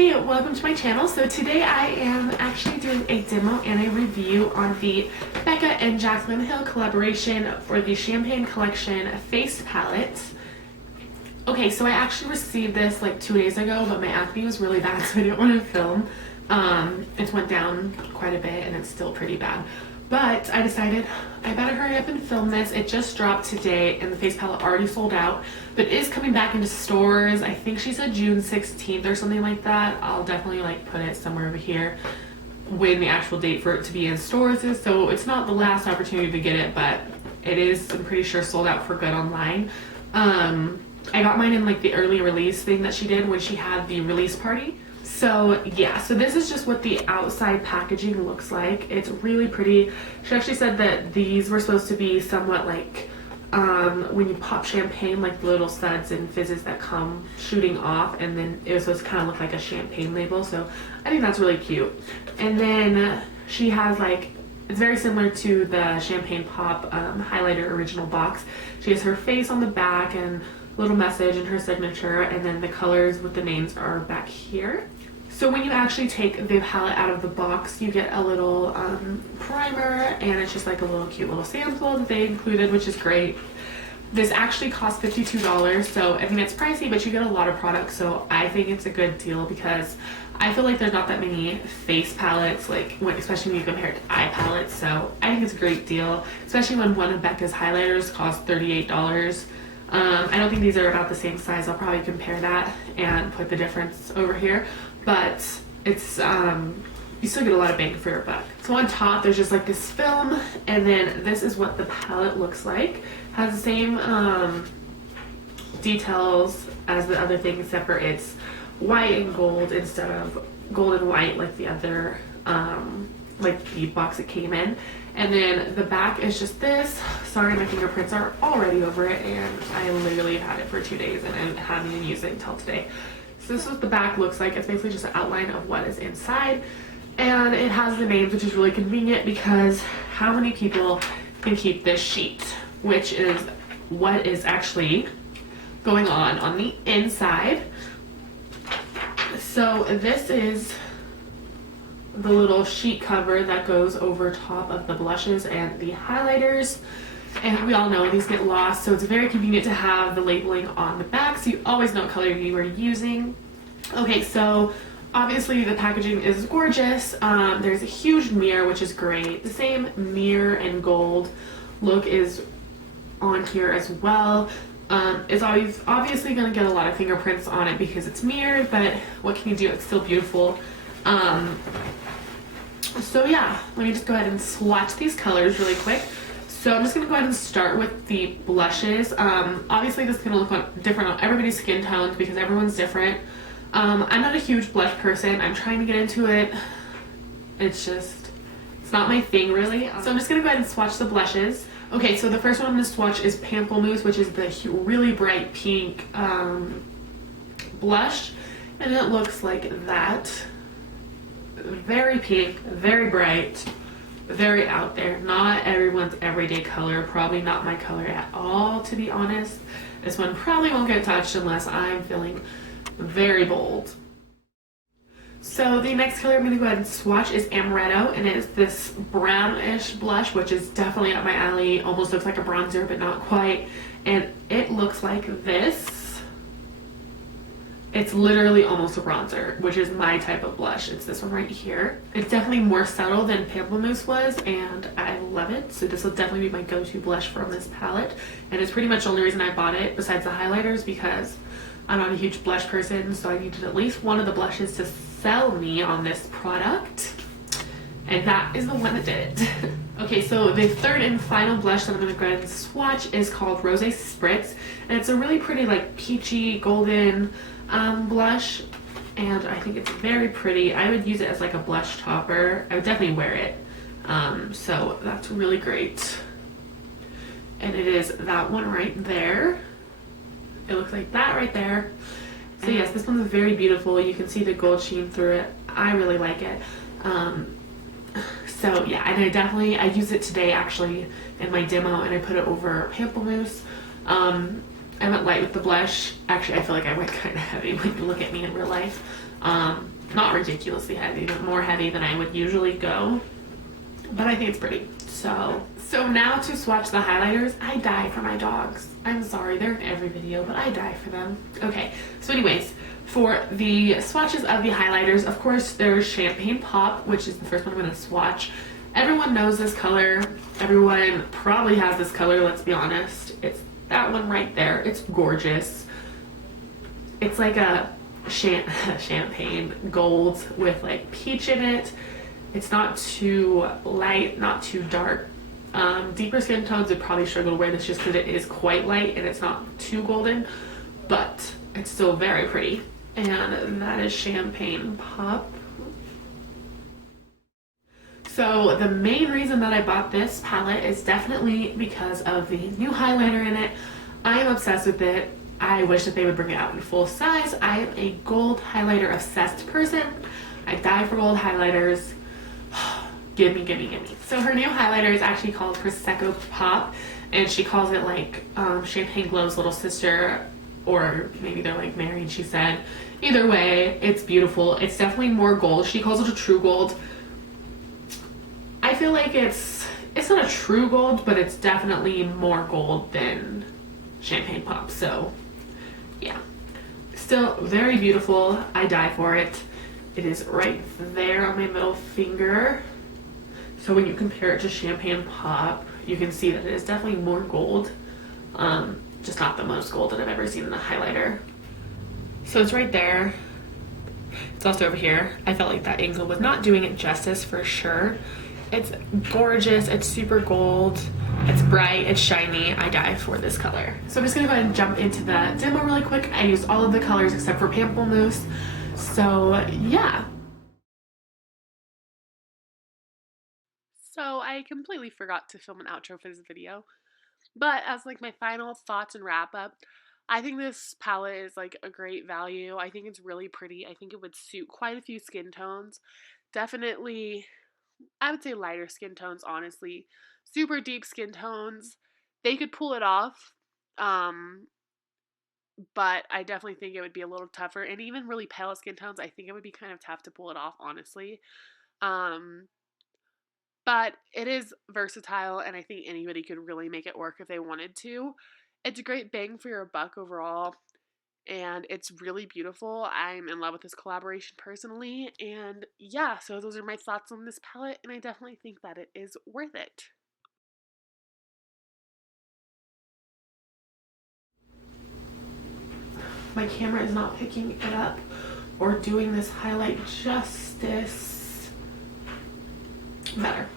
Hey, welcome to my channel. So today I am actually doing a demo and a review on the Becca and Jaclyn Hill collaboration for the Champagne Collection Face Palette. Okay, so I actually received this like 2 days ago, but my acne was really bad, so I didn't want to film. It went down quite a bit and it's still pretty bad. But I decided I better hurry up and film this. It just dropped today and the face palette already sold out, but is coming back into stores. I think she said June 16th or something like that. I'll definitely like put it somewhere over here when the actual date for it to be in stores is. So it's not the last opportunity to get it, but it is, I'm pretty sure, sold out for good online. I got mine in like the early release thing that she did when she had the release party. So yeah, so this is just what the outside packaging looks like. It's really pretty. She actually said that these were supposed to be somewhat like when you pop champagne, like the little suds and fizzes that come shooting off, and then it was supposed to kind of look like a champagne label. So I think that's really cute. And then she has like, it's very similar to the Champagne Pop highlighter original box. She has her face on the back and little message and her signature, and then the colors with the names are back here. So when you actually take the palette out of the box, you get a little primer, and it's just like a little cute little sample that they included, which is great. This actually cost $52, so I mean it's pricey, but you get a lot of products, so I think it's a good deal because I feel like there's not that many face palettes, like especially when you compare it to eye palettes, so I think it's a great deal, especially when one of Becca's highlighters costs $38. I don't think these are about the same size. I'll probably compare that and put the difference over here, but it's you still get a lot of bang for your buck. So on top there's just like this film, and then this is what the palette looks like. Has the same details as the other thing, except for it's white and gold instead of gold and white like the other like the box it came in. And then the back is just this. Sorry, my fingerprints are already over it, and I literally had it for 2 days and I haven't even used it until today. So this is what the back looks like. It's basically just an outline of what is inside, and it has the names, which is really convenient because how many people can keep this sheet, which is what is actually going on the inside. So this is the little sheet cover that goes over top of the blushes and the highlighters, and we all know these get lost, so it's very convenient to have the labeling on the back so you always know what color you are using. Okay, so obviously the packaging is gorgeous. There's a huge mirror, which is great. The same mirror and gold look is on here as well. It's always obviously going to get a lot of fingerprints on it because it's mirrored, but what can you do? It's still beautiful. So yeah, let me just go ahead and swatch these colors really quick. So I'm just going to go ahead and start with the blushes. Obviously this is going to look different on everybody's skin tones because everyone's different. I'm not a huge blush person. I'm trying to get into it. It's not my thing really. So I'm just going to go ahead and swatch the blushes. Okay, so the first one I'm going to swatch is Pamplemousse, which is the really bright pink blush. And it looks like that. Very pink, very bright, very out there. Not everyone's everyday color. Probably not my color at all, to be honest. This one probably won't get touched unless I'm feeling very bold. So the next color I'm going to go ahead and swatch is Amaretto, and it is this brownish blush, which is definitely up my alley. Almost looks like a bronzer, but not quite. And it looks like this. It's literally almost a bronzer, which is my type of blush. It's this one right here. It's definitely more subtle than Pamplemousse was, and I love it. So this will definitely be my go-to blush from this palette. And it's pretty much the only reason I bought it, besides the highlighters, because I'm not a huge blush person, so I needed at least one of the blushes to sell me on this product. And that is the one that did it. Okay, so the third and final blush that I'm going to go ahead and swatch is called Rosé Spritz. And it's a really pretty, like, peachy, golden blush, and I think it's very pretty. I would use it as like a blush topper. I would definitely wear it. So that's really great. And it is that one right there. It looks like that right there. So yes, this one's very beautiful. You can see the gold sheen through it. I really like it. So yeah, and I used it today actually in my demo, and I put it over Pamplemousse. I went light with the blush. Actually, I feel like I went kind of heavy when you look at me in real life. Not ridiculously heavy, but more heavy than I would usually go. But I think it's pretty. So now to swatch the highlighters. I die for my dogs. I'm sorry, they're in every video, but I die for them. Okay, so anyways, for the swatches of the highlighters, of course, there's Champagne Pop, which is the first one I'm going to swatch. Everyone knows this color. Everyone probably has this color, let's be honest. It's that one right there. It's gorgeous. It's like a champagne gold with like peach in it. It's not too light, not too dark. Deeper skin tones would probably struggle to wear this just because it is quite light and it's not too golden, but it's still very pretty. And that is Champagne Pop. So the main reason that I bought this palette is definitely because of the new highlighter in it. I am obsessed with it. I wish that they would bring it out in full size. I am a gold highlighter obsessed person. I die for gold highlighters. Gimme, gimme, gimme. So her new highlighter is actually called Prosecco Pop, and she calls it like Champagne Glow's little sister, or maybe they're like married, she said. Either way, it's beautiful. It's definitely more gold. She calls it a true gold. I feel like it's not a true gold, but it's definitely more gold than Champagne Pop. So yeah, still very beautiful. I die for it. It is right there on my middle finger. So when you compare it to Champagne Pop, you can see that it is definitely more gold. Just not the most gold that I've ever seen in a highlighter. So it's right there. It's also over here. I felt like that angle was not doing it justice for sure. It's gorgeous. It's super gold. It's bright. It's shiny. I die for this color. So I'm just gonna go ahead and jump into the demo really quick. I used all of the colors except for Pamplemousse. So yeah. So I completely forgot to film an outro for this video, but as like my final thoughts and wrap up, I think this palette is like a great value. I think it's really pretty. I think it would suit quite a few skin tones. Definitely, I would say lighter skin tones, honestly. Super deep skin tones, they could pull it off. But I definitely think it would be a little tougher. And even really pale skin tones, I think it would be kind of tough to pull it off, honestly. But it is versatile, and I think anybody could really make it work if they wanted to. It's a great bang for your buck overall, and it's really beautiful. I'm in love with this collaboration personally, and yeah, so those are my thoughts on this palette, and I definitely think that it is worth it. My camera is not picking it up or doing this highlight justice. Better.